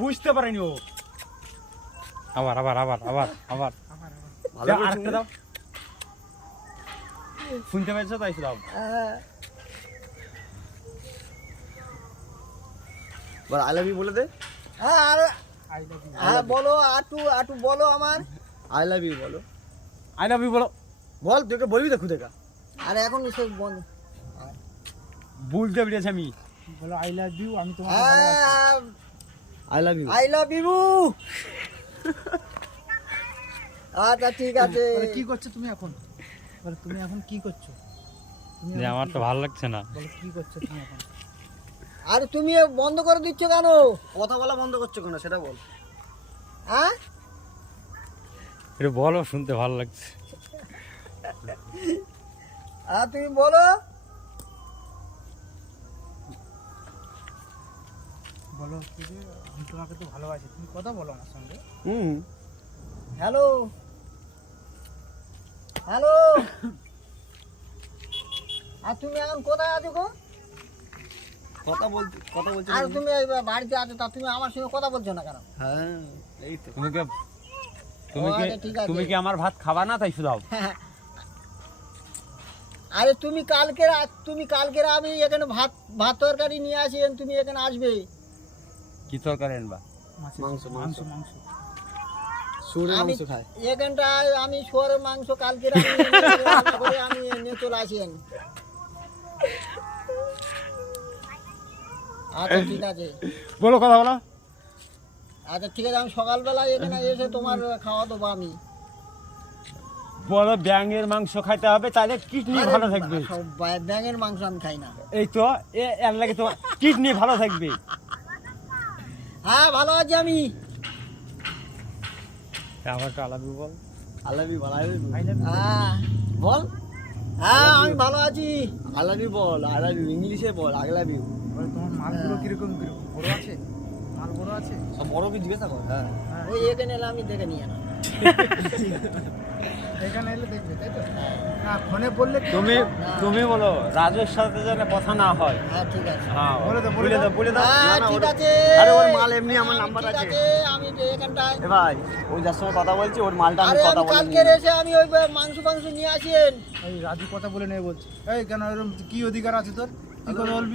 বুঝতে পারেনি ও। আবার আবার আবার আবার আবার আরেকটা দাও। শুনতে পেয়েছো তাই দাও। আই লাভ ইউ বলে দে। হ্যাঁ বলো, আটু আটু বলো আমার। আই লাভ ইউ বলো। আই লাভ ইউ বলো। বল, তোকে বলবি তো খুদে কা। আরে এখন সে বন্ধ। বলতে পেরেছি আমি। বলো আই লাভ ইউ, আমি তোমাকে I love you. I love you. আচ্ছা ঠিক আছে। বলো কি করছো তুমি এখন? বলো তুমি এখন কি করছো? তুমি যে আমার তো ভালো লাগছে না। বলো কি করছো তুমি এখন? আরে তুমি বন্ধ করে দিচ্ছ কেন? কথা বলা বন্ধ করছো কেন সেটা বল। হ্যাঁ একটু বলো, শুনতে ভালো লাগছে। তুমি বলো। বলো কি যে আমি তোমাকে তো ভালোবাসি, তুমি কথা বলো আমার সঙ্গে। Hello hello. আর তুমি এখন কোথায় আছো গো? কথা বলছি আর তুমি এই বাড়িতে আছো, তা তুমি আমার সঙ্গে কথা বলছো না কেন? হ্যাঁ এই তো। তুমি কি আচ্ছা, ঠিক আছে। তুমি কি আমার ভাত খাবা না তাই শুধাও? আরে তুমি কালকে আমি এখানে ভাত তরকারি নিয়ে আসি, তুমি এখানে আসবে। কি তরকারি আনবা? মাংস, মাংস মাংস শুয়োরের আমি মাংস খায়। এখানটায় আমি শুয়োরের মাংস কালকে আমি নিয়ে চলে আসেন। আচ্ছা ঠিক আছে। বলো, কথা বলো। আচ্ছা ঠিক আছে, আমি সকালবেলা এখানে এসে তোমার খাওয়া দেবো আমি। বলো ব্যাঙের মাংস খাইতে হবে, তাহলে কিডনি ভালো থাকবে। ব্যাঙের মাংস আমি খাই না। এই তো এর লাগে তোমার কিডনি ভালো থাকবে। হ্যাঁ ভালো আছি আমি। আমার তো আলাদা বল। আই লাভ ইউ বল। আই লাভ ইউ হ্যাঁ বল। হ্যাঁ আমি ভালো আছি। আই লাভ ইউ বল। আই লাভ ইউ ইংলিশে বল। I love you. বলো তোমার মালগুলো কিরকম কিরকম বড় আছে? মাল বড় আছে? সব বড় কি জিজ্ঞাসা কর। হ্যাঁ ওই এখানে এলে আমি দেখে নিয়ে না। এখানে এলে দেখবে তাই তো? না ফোনে বললে তুমি বলো রাজের সাথে যেন কথা না হয়। হ্যাঁ ঠিক আছে। হ্যাঁ বলে দাও, বলে দাও, বলে দাও। হ্যাঁ না, ঠিক ওর- আছে। আরে ওর মাল এমনি আমার নাম্বার ঠিক আছে। আমি যে এখানটায়। এ ভাই, ওই যার সঙ্গে কথা বলছি ওর মালটা আমি আরে কথা আমি বলে কালকে নিয়ে এসে আমি ওই মাংস নিয়ে আসেন। এই রাজু কথা বলে নেই বলছে। এই কেন এরকম কি অধিকার আছে তোর? কি করে বলবি?